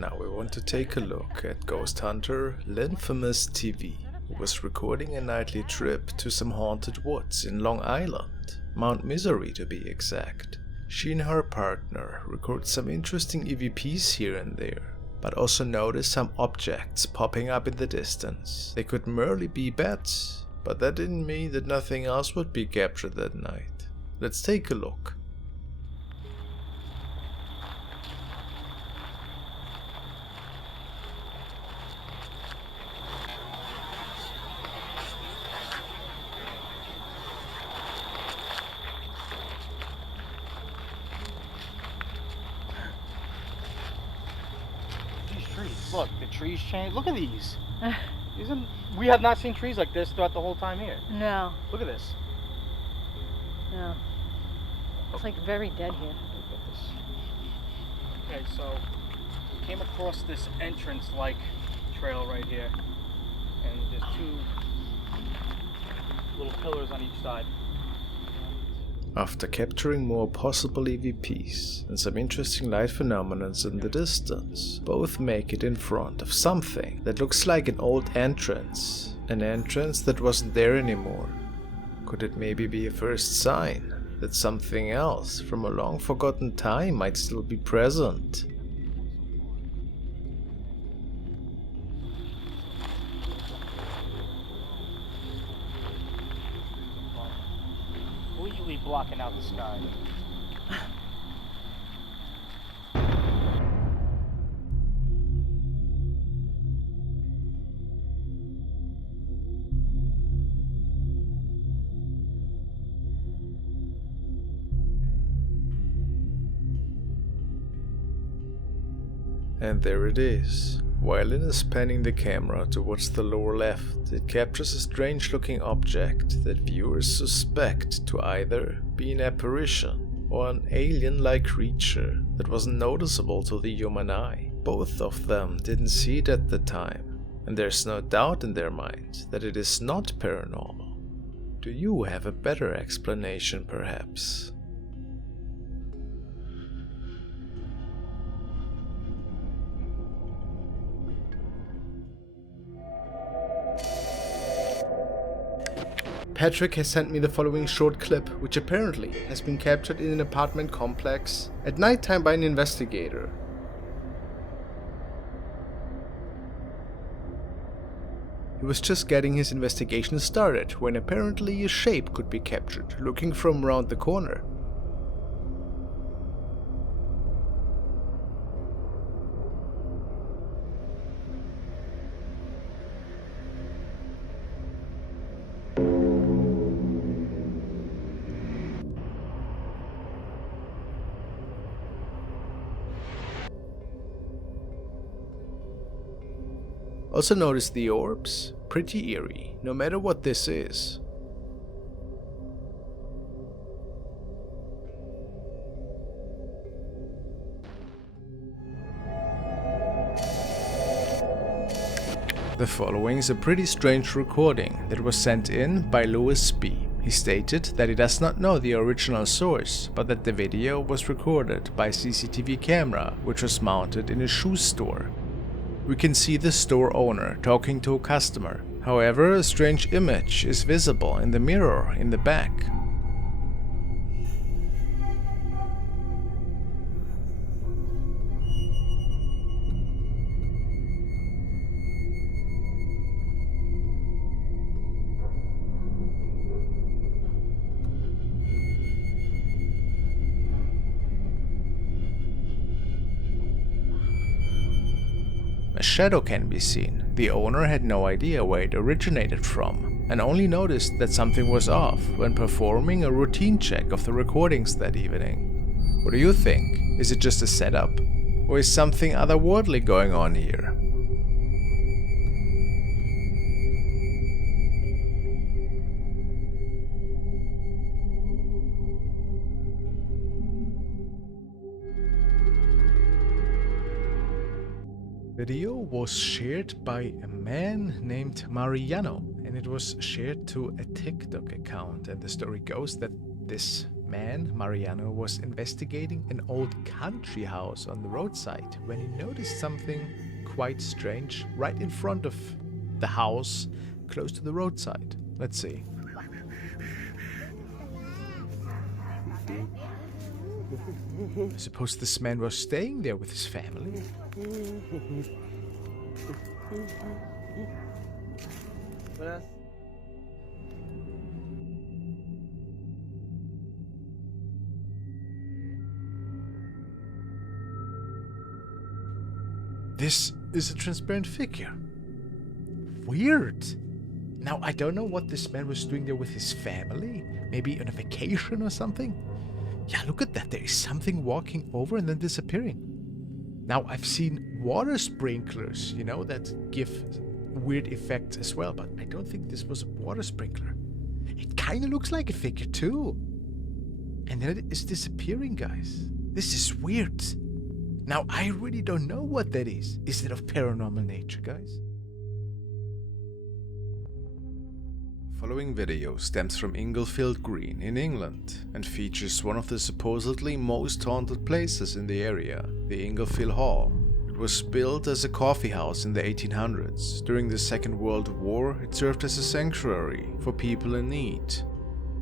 Now we want to take a look at ghost hunter FrostmareTV, who was recording a nightly trip to some haunted woods in Long Island, Mount Misery to be exact. She and her partner record some interesting EVPs here and there, but also notice some objects popping up in the distance. They could merely be bats, but that didn't mean that nothing else would be captured that night. Let's take a look. Look, the trees change. Look at these. We have not seen trees like this throughout the whole time here. No. Look at this. No. It's like very dead here. Look at this. Okay, so we came across this entrance-like trail right here, and there's two little pillars on each side. After capturing more possible EVPs and some interesting light phenomena in the distance, both make it in front of something that looks like an old entrance. An entrance that wasn't there anymore. Could it maybe be a first sign that something else from a long forgotten time might still be present? Completely blocking out the sky. And there it is. While Lynn is panning the camera towards the lower left, it captures a strange looking object that viewers suspect to either be an apparition or an alien-like creature that wasn't noticeable to the human eye. Both of them didn't see it at the time, and there's no doubt in their minds that it is not paranormal. Do you have a better explanation, perhaps? Patrick has sent me the following short clip, which apparently has been captured in an apartment complex at nighttime by an investigator. He was just getting his investigation started when apparently a shape could be captured looking from around the corner. Also notice the orbs, pretty eerie, no matter what this is. The following is a pretty strange recording that was sent in by Louis B. He stated that he does not know the original source, but that the video was recorded by a CCTV camera which was mounted in a shoe store. We can see the store owner talking to a customer. However, a strange image is visible in the mirror in the back. A shadow can be seen. The owner had no idea where it originated from, and only noticed that something was off when performing a routine check of the recordings that evening. What do you think? Is it just a setup? Or is something otherworldly going on here? Video was shared by a man named Mariano, and it was shared to a TikTok account, and the story goes that this man, Mariano, was investigating an old country house on the roadside when he noticed something quite strange right in front of the house, close to the roadside. Let's see. I suppose this man was staying there with his family. This is a transparent figure. Weird. Now, I don't know what this man was doing there with his family. Maybe on a vacation or something. Yeah, look at that. There is something walking over and then disappearing. Now, I've seen water sprinklers, you know, that give weird effects as well, but I don't think this was a water sprinkler. It kind of looks like a figure too. And then it is disappearing, guys. This is weird. Now, I really don't know what that is. Is it of paranormal nature, guys? Following video stems from Inglefield Green in England and features one of the supposedly most haunted places in the area, the Inglefield Hall. It was built as a coffee house in the 1800s. During the Second World War, it served as a sanctuary for people in need.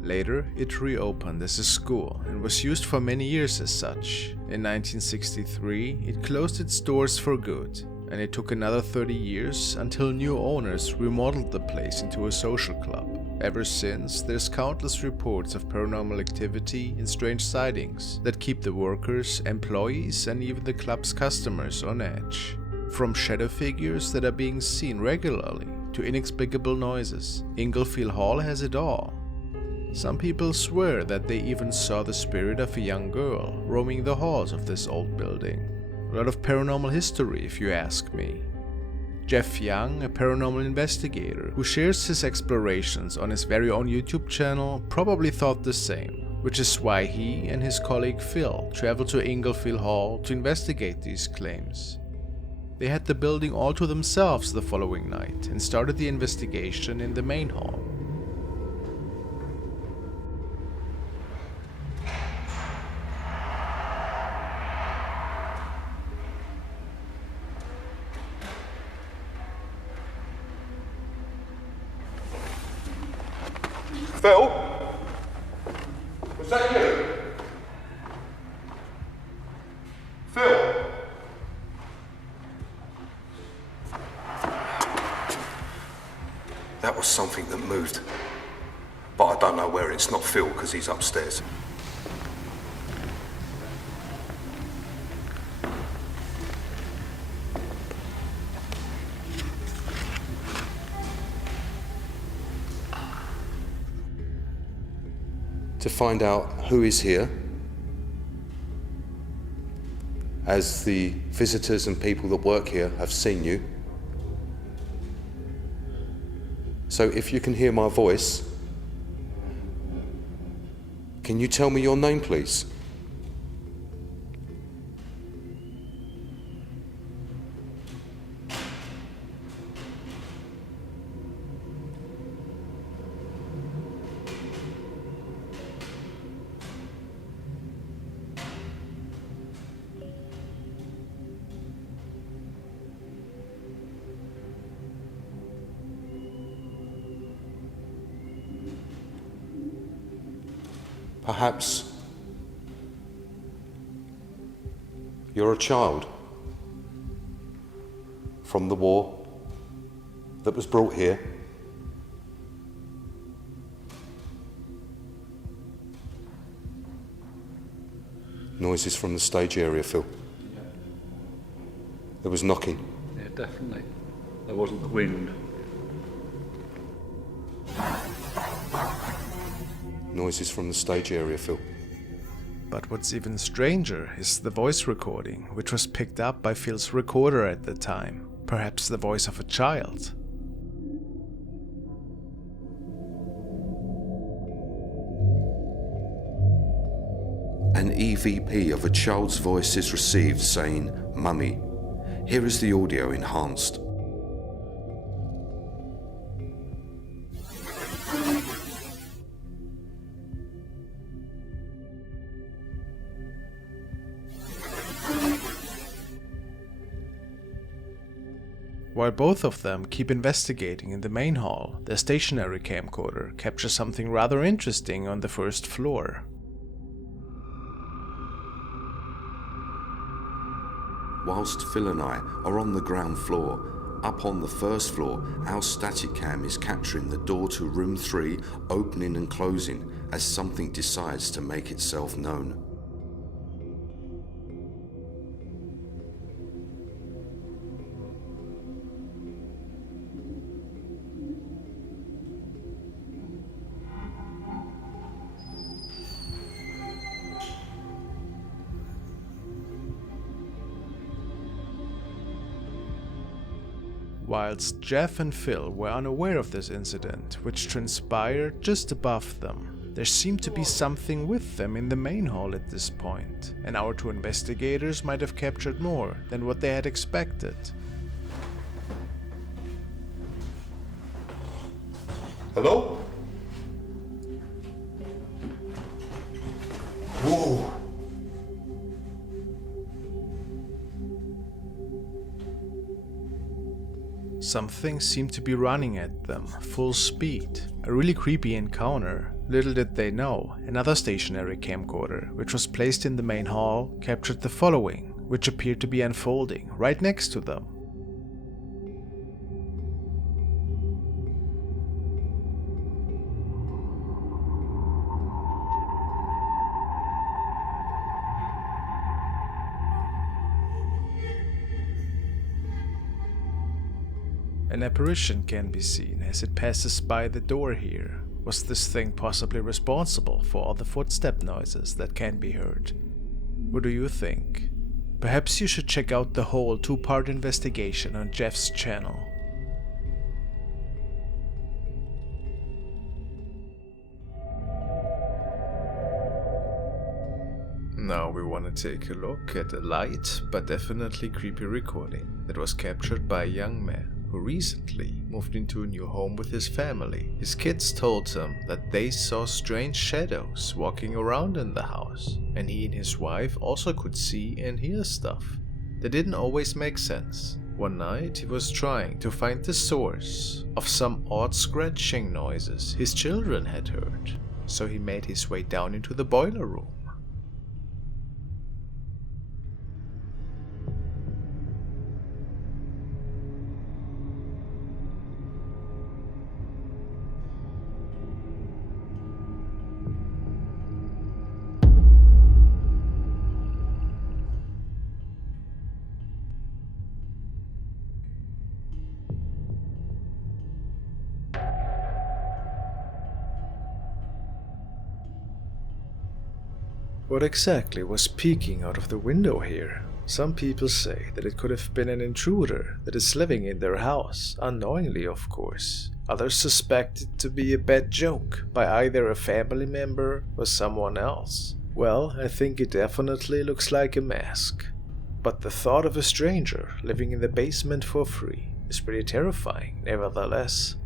Later, it reopened as a school and was used for many years as such. In 1963, it closed its doors for good, and it took another 30 years until new owners remodeled the place into a social club. Ever since, there's countless reports of paranormal activity and strange sightings that keep the workers, employees, and even the club's customers on edge. From shadow figures that are being seen regularly to inexplicable noises, Inglefield Hall has it all. Some people swear that they even saw the spirit of a young girl roaming the halls of this old building. A lot of paranormal history, if you ask me. Jeff Young, a paranormal investigator who shares his explorations on his very own YouTube channel, probably thought the same, which is why he and his colleague Phil traveled to Inglefield Hall to investigate these claims. They had the building all to themselves the following night and started the investigation in the main hall. Phil? Was that you? Phil? That was something that moved. But I don't know where. It's not Phil because he's upstairs. To find out who is here, as the visitors and people that work here have seen you. So if you can hear my voice, can you tell me your name, please? Perhaps you're a child from the war that was brought here. Noises from the stage area, Phil. Yeah. There was knocking. Yeah, definitely. There wasn't the wind. Noises from the stage area, Phil. But what's even stranger is the voice recording, which was picked up by Phil's recorder at the time. Perhaps the voice of a child. An EVP of a child's voice is received saying, "Mummy." Here is the audio enhanced. While both of them keep investigating in the main hall, their stationary camcorder captures something rather interesting on the first floor. Whilst Phil and I are on the ground floor, up on the first floor, our static cam is capturing the door to room 3 opening and closing as something decides to make itself known. Whilst Jeff and Phil were unaware of this incident, which transpired just above them, there seemed to be something with them in the main hall at this point, and our 2 investigators might have captured more than what they had expected. Hello? Whoa! Something seemed to be running at them, full speed. A really creepy encounter. Little did they know, another stationary camcorder, which was placed in the main hall, captured the following, which appeared to be unfolding right next to them. An apparition can be seen as it passes by the door here. Was this thing possibly responsible for all the footstep noises that can be heard? What do you think? Perhaps you should check out the whole 2-part investigation on Jeff's channel. Now we want to take a look at a light but definitely creepy recording that was captured by a young man who recently moved into a new home with his family. His kids told him that they saw strange shadows walking around in the house, and he and his wife also could see and hear stuff that didn't always make sense. One night he was trying to find the source of some odd scratching noises his children had heard, so he made his way down into the boiler room. What exactly was peeking out of the window here? Some people say that it could have been an intruder that is living in their house, unknowingly of course. Others suspect it to be a bad joke by either a family member or someone else. Well, I think it definitely looks like a mask. But the thought of a stranger living in the basement for free is pretty terrifying, nevertheless.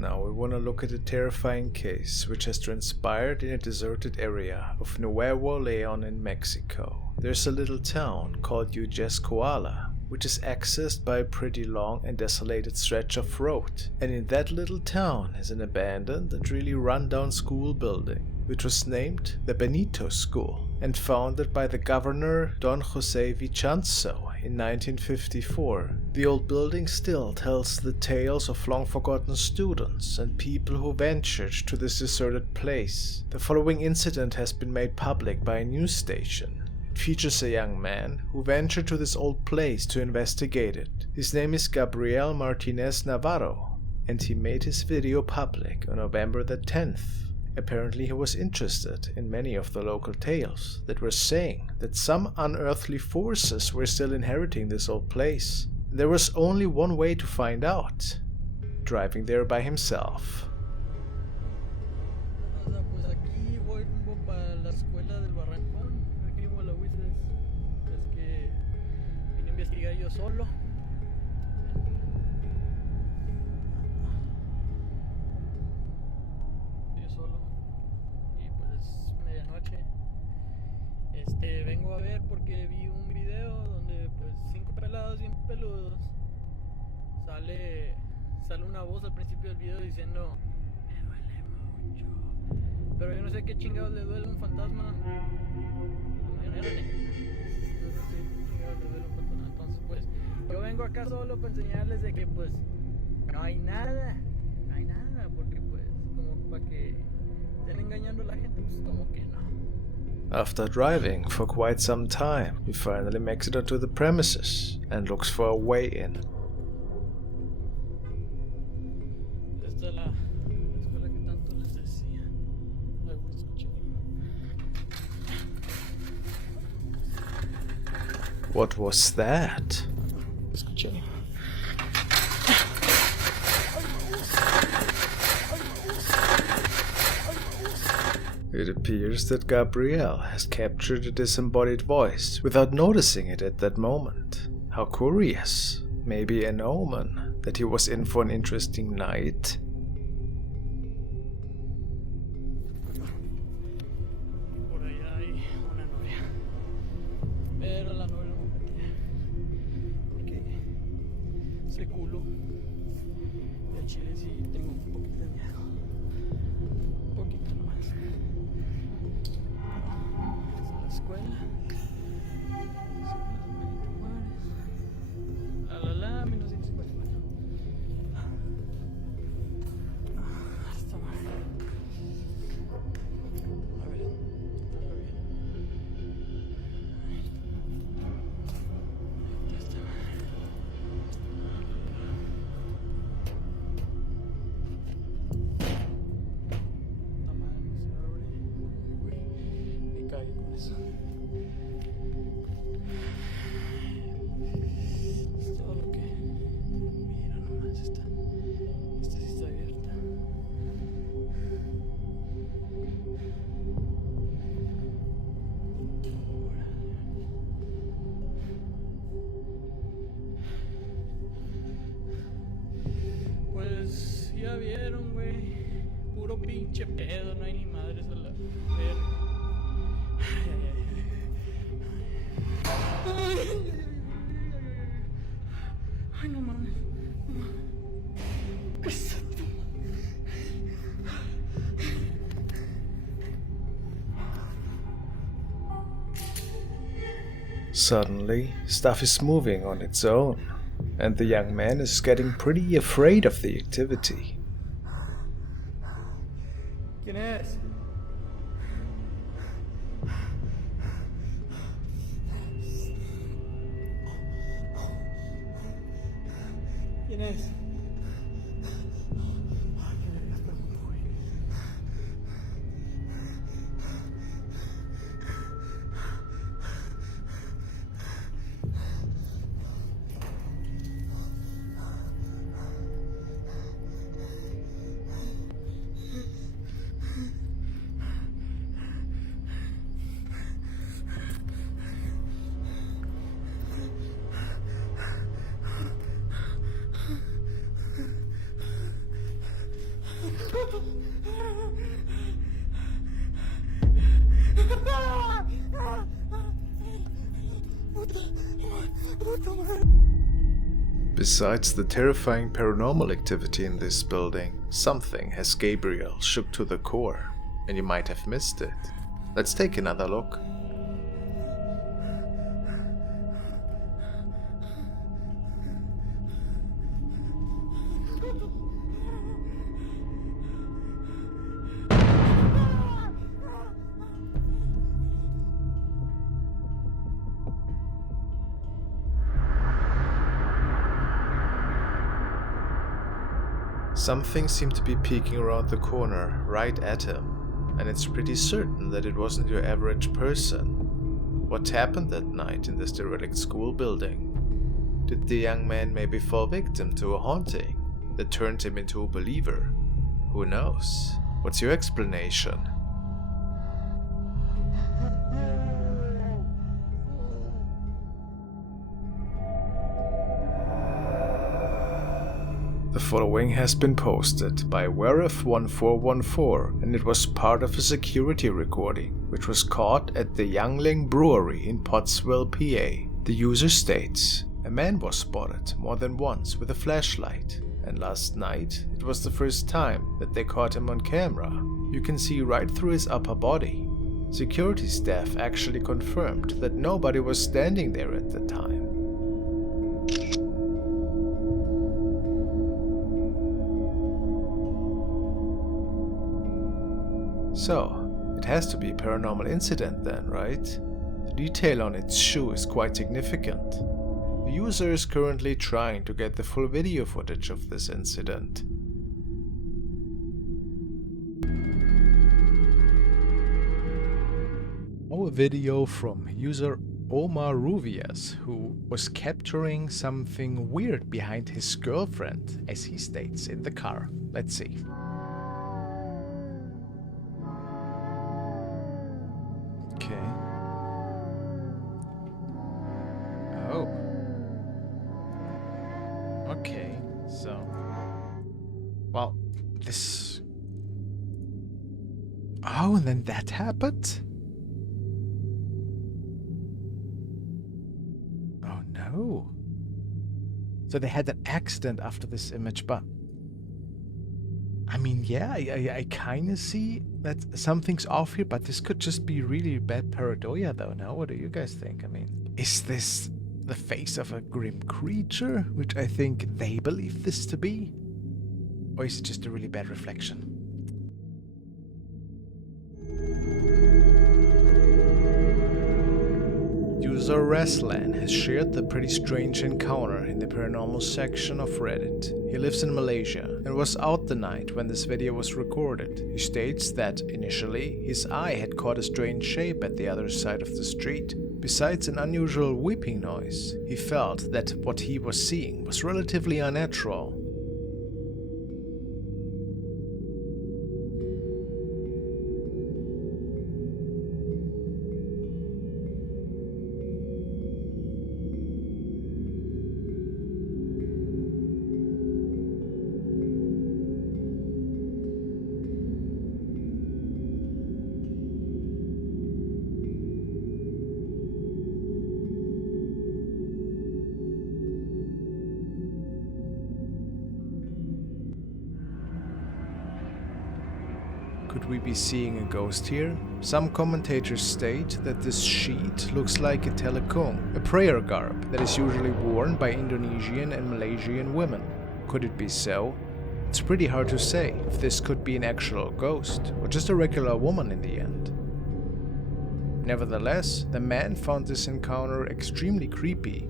Now we want to look at a terrifying case which has transpired in a deserted area of Nuevo Leon in Mexico. There's a little town called Ujescoala, which is accessed by a pretty long and desolated stretch of road. And in that little town is an abandoned and really run-down school building, which was named the Benito School and founded by the governor Don Jose Vichanzo in 1954. The old building still tells the tales of long-forgotten students and people who ventured to this deserted place. The following incident has been made public by a news station. It features a young man who ventured to this old place to investigate it. His name is Gabriel Martinez Navarro, and he made his video public on November the 10th. Apparently he was interested in many of the local tales that were saying that some unearthly forces were still inheriting this old place. There was only one way to find out: driving there by himself. Pues aquí voy rumbo para la escuela del Barrancón, aquí vivo la Wises. Es que vine a investigar yo solo. Yo solo. Y pues medianoche. vengo a ver porque vi un video donde pues 5 pelados bien peludos sale una voz al principio del video diciendo me duele mucho, pero yo no sé qué chingados le duele a un fantasma. No sé qué chingados le duele a un fantasma. Entonces pues yo vengo acá solo para enseñarles de que pues no hay nada, porque pues como para que estén engañando a la gente, pues como que no. After driving for quite some time, he finally makes it onto the premises and looks for a way in. Esta es la escuela que tanto les decía. Ay, güey, escuché. What was that? Escuché. It appears that Gabrielle has captured a disembodied voice without noticing it at that moment. How curious. Maybe an omen that he was in for an interesting night? Por allá hay una novia. Pero la novia no me quería. Porque ese culo de chile sí tengo un poquito de miedo. Un poquito nomás. Es la escuela. La 1954. Está mal. A ver, enfoca bien. Está mal. Está mal, no se abre. Güey, me caí con eso. Es todo lo que. Mira nomás, esta sí está abierta. Pues ya vieron, güey. Puro pinche pedo, no hay ni madres a la verga. Ay, no mames. Suddenly, stuff is moving on its own, and the young man is getting pretty afraid of the activity. ¿Quién es? ¿Quién es? Besides the terrifying paranormal activity in this building, something has Gabriel shook to the core, and you might have missed it. Let's take another look. Something seemed to be peeking around the corner right at him, and it's pretty certain that it wasn't your average person. What happened that night in this derelict school building? Did the young man maybe fall victim to a haunting that turned him into a believer? Who knows? What's your explanation? The following has been posted by Weref1414 and it was part of a security recording which was caught at the Youngling Brewery in Pottsville, PA. The user states, "A man was spotted more than once with a flashlight, and last night it was the first time that they caught him on camera. You can see right through his upper body. Security staff actually confirmed that nobody was standing there at the time." So, it has to be a paranormal incident then, right? The detail on its shoe is quite significant. The user is currently trying to get the full video footage of this incident. Now a video from user Omar Ruvias, who was capturing something weird behind his girlfriend, as he states in the car. Let's see. Okay. Oh. Okay, so... Well, this... Oh, and then that happened? Oh no. So they had an accident after this image, but... I mean, yeah, I kind of see that something's off here, but this could just be really bad paranoia though, no? What do you guys think? I mean, is this the face of a grim creature, which I think they believe this to be? Or is it just a really bad reflection? User Reslan has shared the pretty strange encounter in the paranormal section of Reddit. He lives in Malaysia and was out the night when this video was recorded. He states that initially his eye had caught a strange shape at the other side of the street. Besides an unusual weeping noise, he felt that what he was seeing was relatively unnatural. Could we be seeing a ghost here? Some commentators state that this sheet looks like a telekung, a prayer garb that is usually worn by Indonesian and Malaysian women. Could it be so? It's pretty hard to say if this could be an actual ghost or just a regular woman in the end. Nevertheless, the man found this encounter extremely creepy